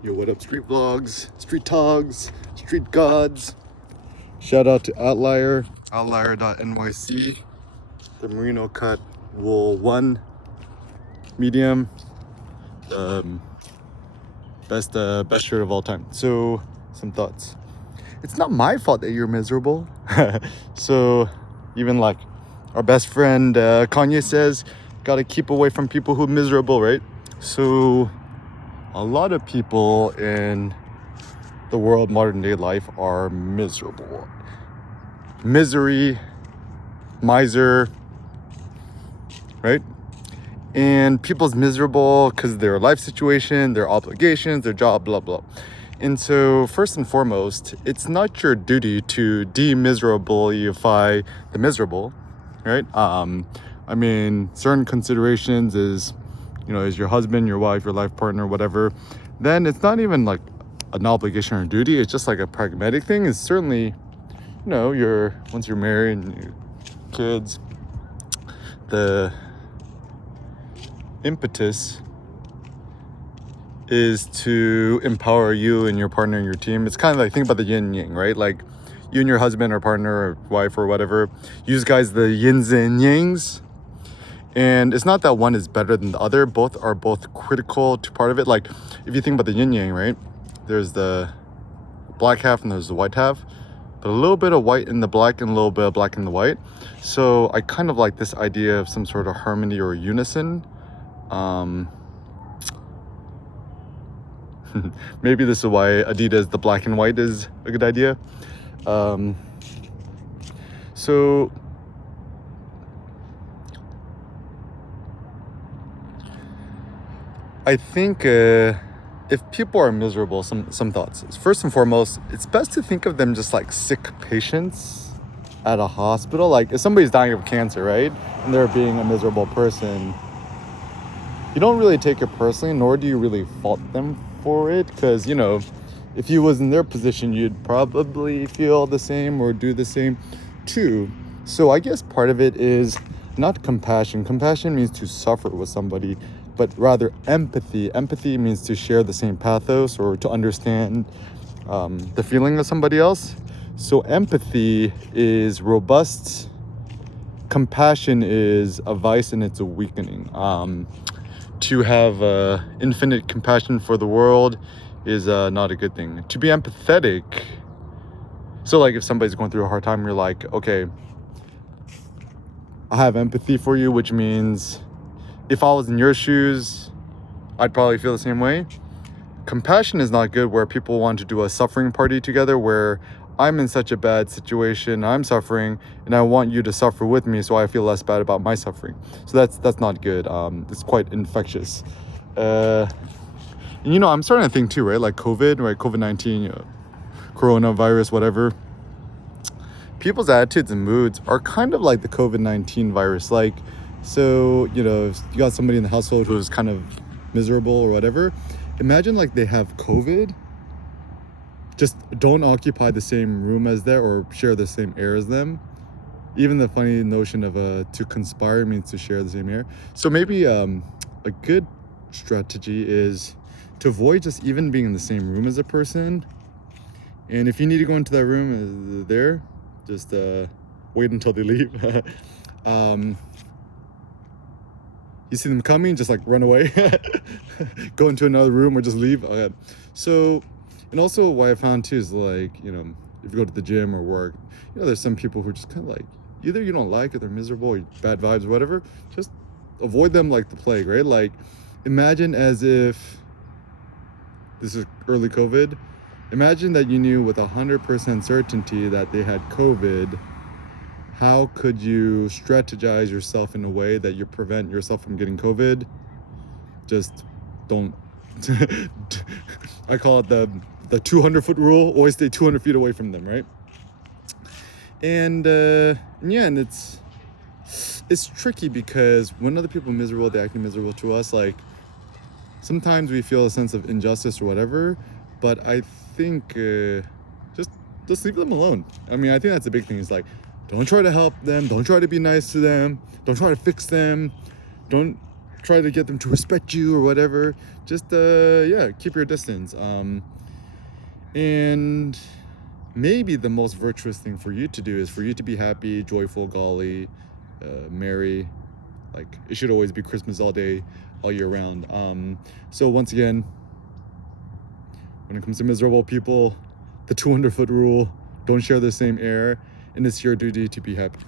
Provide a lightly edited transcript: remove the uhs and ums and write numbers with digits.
Yo, what up, street vlogs, street togs, street gods? Shout out to Outlier, outlier.nyc, the merino cut wool 1 medium, best shirt of all time. So, some thoughts. It's not my fault that you're miserable. So, even like our best friend Kanye says, gotta keep away from people who are miserable, right? So, a lot of people in the world, modern day life, are miserable. Misery, miser, right? And people's miserable because of their life situation, their obligations, their job, blah, blah. And so, first and foremost, it's not your duty to demiserableify the miserable, right? I mean, certain considerations is, is your husband, your wife, your life partner, whatever. Then it's not even like an obligation or duty. It's just like a pragmatic thing. It's certainly, once you're married and your kids, the impetus is to empower you and your partner and your team. It's kind of like, think about the yin and yang, right? Like you and your husband or partner or wife or whatever, you guys the yins and yangs. And it's not that one is better than the other. Both are critical to part of it. Like if you think about the yin yang, right? There's the black half and there's the white half. But a little bit of white in the black and a little bit of black in the white. So I kind of like this idea of some sort of harmony or unison. Maybe this is why Adidas, the black and white, is a good idea. So I think if people are miserable, some thoughts. First and foremost, it's best to think of them just like sick patients at a hospital. Like if somebody's dying of cancer, right, and they're being a miserable person, you don't really take it personally, nor do you really fault them for it, because if you was in their position, you'd probably feel the same or do the same too. So I guess part of it is not compassion. Compassion means to suffer with somebody, but rather empathy. Empathy means to share the same pathos or to understand the feeling of somebody else. So empathy is robust. Compassion is a vice and it's a weakening. To have infinite compassion for the world is not a good thing. To be empathetic, so like if somebody's going through a hard time, you're like, okay, I have empathy for you, which means if I was in your shoes, I'd probably feel the same way. Compassion is not good, where people want to do a suffering party together, where I'm in such a bad situation, I'm suffering, and I want you to suffer with me so I feel less bad about my suffering. So that's not good. It's quite infectious. And I'm starting to think too, right? Like COVID, right? COVID-19, coronavirus, whatever. People's attitudes and moods are kind of like the COVID-19 virus. Like, so, if you got somebody in the household who's kind of miserable or whatever, imagine like they have COVID. Just don't occupy the same room as them or share the same air as them. Even the funny notion of to conspire means to share the same air. So maybe a good strategy is to avoid just even being in the same room as a person. And if you need to go into that room there, just wait until they leave. You see them coming, just like run away. Go into another room or just leave. So, and also what I found too is like, if you go to the gym or work, there's some people who are just kind of like, either you don't like it, they're miserable, or bad vibes, or whatever. Just avoid them like the plague, right? Like, imagine as if this is early COVID. Imagine that you knew with 100% certainty that they had COVID. How could you strategize yourself in a way that you prevent yourself from getting COVID? Just don't. I call it the 200-foot rule. Always stay 200 feet away from them, right? And and it's tricky because when other people are miserable, they act miserable to us. Like sometimes we feel a sense of injustice or whatever, but I think just leave them alone. I mean, I think that's a big thing. It's like, don't try to help them. Don't try to be nice to them. Don't try to fix them. Don't try to get them to respect you or whatever. Just yeah, keep your distance. And maybe the most virtuous thing for you to do is for you to be happy, joyful, golly, merry. Like, it should always be Christmas all day, all year round. So once again, when it comes to miserable people, the 200-foot rule: don't share the same air, and it's your duty to be happy.